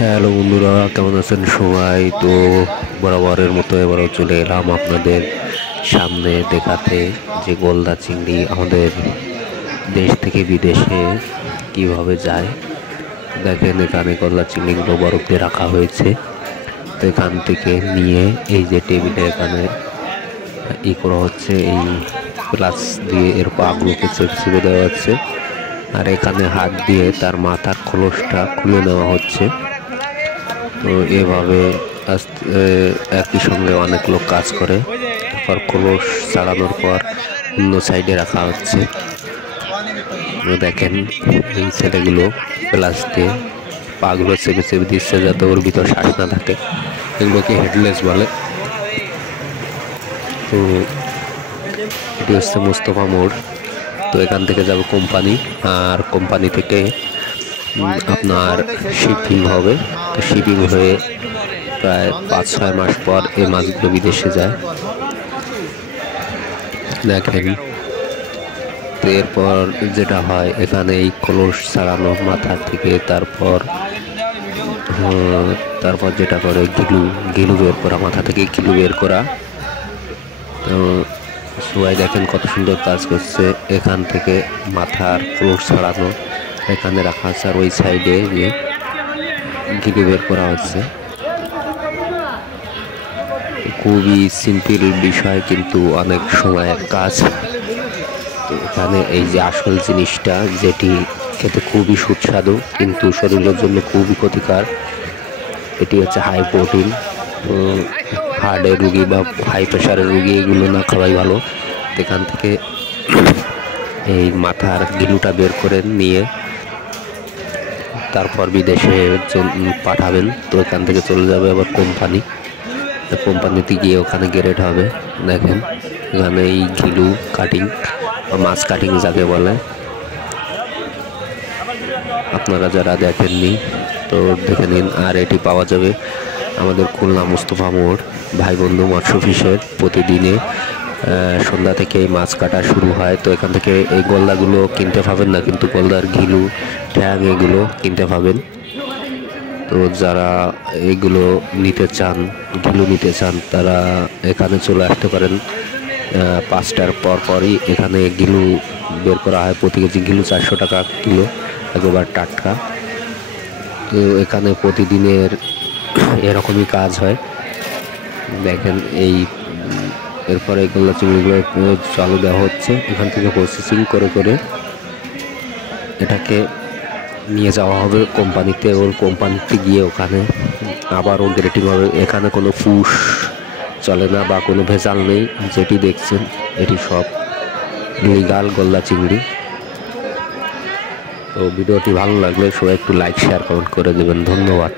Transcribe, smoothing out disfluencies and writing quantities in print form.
Hello বন্ধুরা, কেমন আছেন সবাই? তো বরাবরের মতো এবারও চলে এলাম আপনাদের সামনে দেখাতে যে গলদা চিংড়ি আমাদের দেশ থেকে বিদেশে কিভাবে যায়। দেখেন এখানে গলদা চিংড়িগুলো বরফ দিয়ে রাখা হয়েছে। তো এখান থেকে নিয়ে এই যে টেবিলে এখানে করা হচ্ছে, এই প্লাস দিয়ে এর পাগুলোকে চেপে চেপে দেওয়া হচ্ছে, আর এখানে হাত দিয়ে তার মাথার খোলসটা খুলে নেওয়া হচ্ছে। তো এভাবে একই সঙ্গে অনেক লোক কাজ করে। তারপর খোলস ছাড়ানোর পর অন্য সাইডে রাখা হচ্ছে। দেখেন এই ছেলেগুলো প্লাস দিয়ে পাগুলো চেপে চেপে দিচ্ছে যাতে ওর ভিতর শ্বাস না থাকে। এগুলোকে হেডলেস বলে। তো এটি হচ্ছে মোস্তফা মোড়। তো এখান থেকে যাবে কোম্পানি, আর কোম্পানি থেকে আপনার শিপিং হবে। তো শিপিং হয়ে প্রায় 5-6 মাস পর এই মাছগুলো বিদেশে যায়। দেখেন তো এরপর যেটা হয়, এখানে এই কলস ছাড়ানো মাথা থেকে, তারপর যেটা করে গিলু বের করা, মাথা থেকে গিলু বের করা। তো সবাই দেখেন কত সুন্দর কাজ করছে। এখান থেকে মাথার কলস ছাড়ানো এখানে রাখা আছে, আর ওই সাইডে যে গিলু বের করা হচ্ছে। খুবই সিম্পল বিষয়, কিন্তু অনেক সময়ের কাজ। তো এখানে এই যে আসল জিনিসটা, যেটি খেতে খুবই সুস্বাদু কিন্তু শরীরের জন্য খুবই ক্ষতিকর, এটি হচ্ছে হাই প্রোটিন। হার্টের রুগী বা হাই প্রেশারের রুগী এগুলো না খাওয়াই ভালো। এখান থেকে এই মাথার গিলুটা বের করে নিয়ে তারপর বিদেশে পাঠাবেন। তো এখান থেকে চলে যাবে আবার কোম্পানিতে গিয়ে ওখানে গ্রেড হবে। দেখেন এখানে এই গিলু কাটিং বা মাছ কাটিং যাকে বলে, আপনারা যারা দেখেননি তো দেখে নিন। আর এটি পাওয়া যাবে আমাদের খুলনা মোস্তফা মোড় ভাই বন্ধু মৎস্য ফিশের। প্রতিদিনে সন্ধ্যা থেকে এই মাছ কাটা শুরু হয়। তো এখান থেকে এই গলদাগুলো কিনতে পাবেন না, কিন্তু গলদার গিলু ট্যাং এগুলো কিনতে পাবেন। তো যারা এগুলো নিতে চান, গিলু নিতে চান, তারা এখানে চলে আসতে পারেন। 5টার পরই এখানে গিলু বের করা হয়। প্রতি কেজি গিলু 400 টাকা কিলো, একেবারে টাটকা। তো এখানে প্রতিদিনের এরকমই কাজ হয়। দেখেন এরপরে গলদা চিংড়িগুলো চালু দেওয়া হচ্ছে। এখান থেকে প্রসেসিং করে করে এটাকে নিয়ে যাওয়া হবে কোম্পানিতে। ওর কোম্পানিতে গিয়ে ওখানে আবারও গ্রেটিং হবে। এখানে কোনো পুষ চলে না বা কোনো ভেজাল নেই। যেটি দেখছেন এটি সব লিগাল গলদা চিংড়ি। তো ভিডিওটি ভালো লাগলে সবাই একটু লাইক শেয়ার কমেন্ট করে দেবেন। ধন্যবাদ।